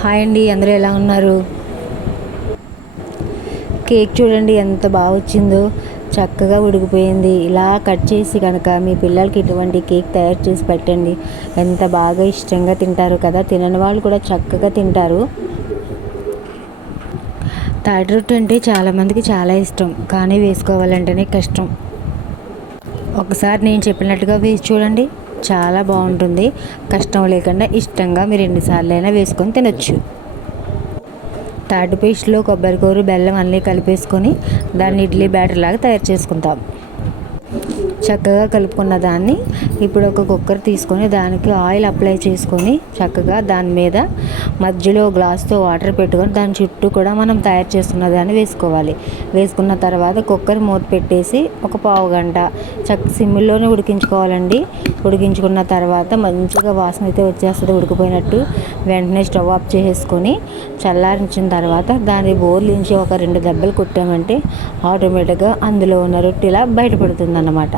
Hi అండి అందరూ ఎలా ఉన్నారు? కేక్ చూడండి ఎంత బాగా వచ్చిందో. చక్కగా ఉడికిపోయింది. ఇలా కట్ చేసి కనుక మీ పిల్లలకి ఇటువంటి కేక్ తయారు చేసి పెట్టండి. ఎంత బాగా ఇష్టంగా తింటారు కదా తినని వాళ్ళు కూడా చక్కగా తింటారు. తాటి రొట్టె అంటే చాలామందికి చాలా ఇష్టం కానీ వేసుకోవాలంటేనే కష్టం. ఒకసారి నేను చెప్పినట్టుగా వేసి చూడండి. చాలా బాగుంటుంది. కష్టం లేకుండా ఇష్టంగా మీరు ఎన్నిసార్లు అయినా వేసుకొని తినొచ్చు. తాటి పేస్ట్లో కొబ్బరికూర బెల్లం అన్నీ కలిపేసుకొని దాన్ని ఇడ్లీ బ్యాటర్ లాగా తయారు చేసుకుంటాం. చక్కగా కలుపుకున్న దాన్ని ఇప్పుడు ఒక కుక్కర్ తీసుకొని దానికి ఆయిల్ అప్లై చేసుకొని చక్కగా దాని మీద మధ్యలో గ్లాస్తో వాటర్ పెట్టుకొని దాని చుట్టూ కూడా మనం తయారు చేసుకున్న దాన్ని వేసుకోవాలి. వేసుకున్న తర్వాత కుక్కర్ మూత పెట్టేసి ఒక పావు గంట చక్క సిమ్లోనే ఉడికించుకోవాలండి. ఉడికించుకున్న తర్వాత మంచిగా వాసన అయితే వచ్చేస్తుంది ఉడికిపోయినట్టు. వెంటనే స్టవ్ ఆఫ్ చేసేసుకొని చల్లారించిన తర్వాత దాని బోర్లించి ఒక రెండు దెబ్బలు కొట్టామంటే ఆటోమేటిక్గా అందులో ఉన్న రొట్టెలా బయటపడుతుంది అన్నమాట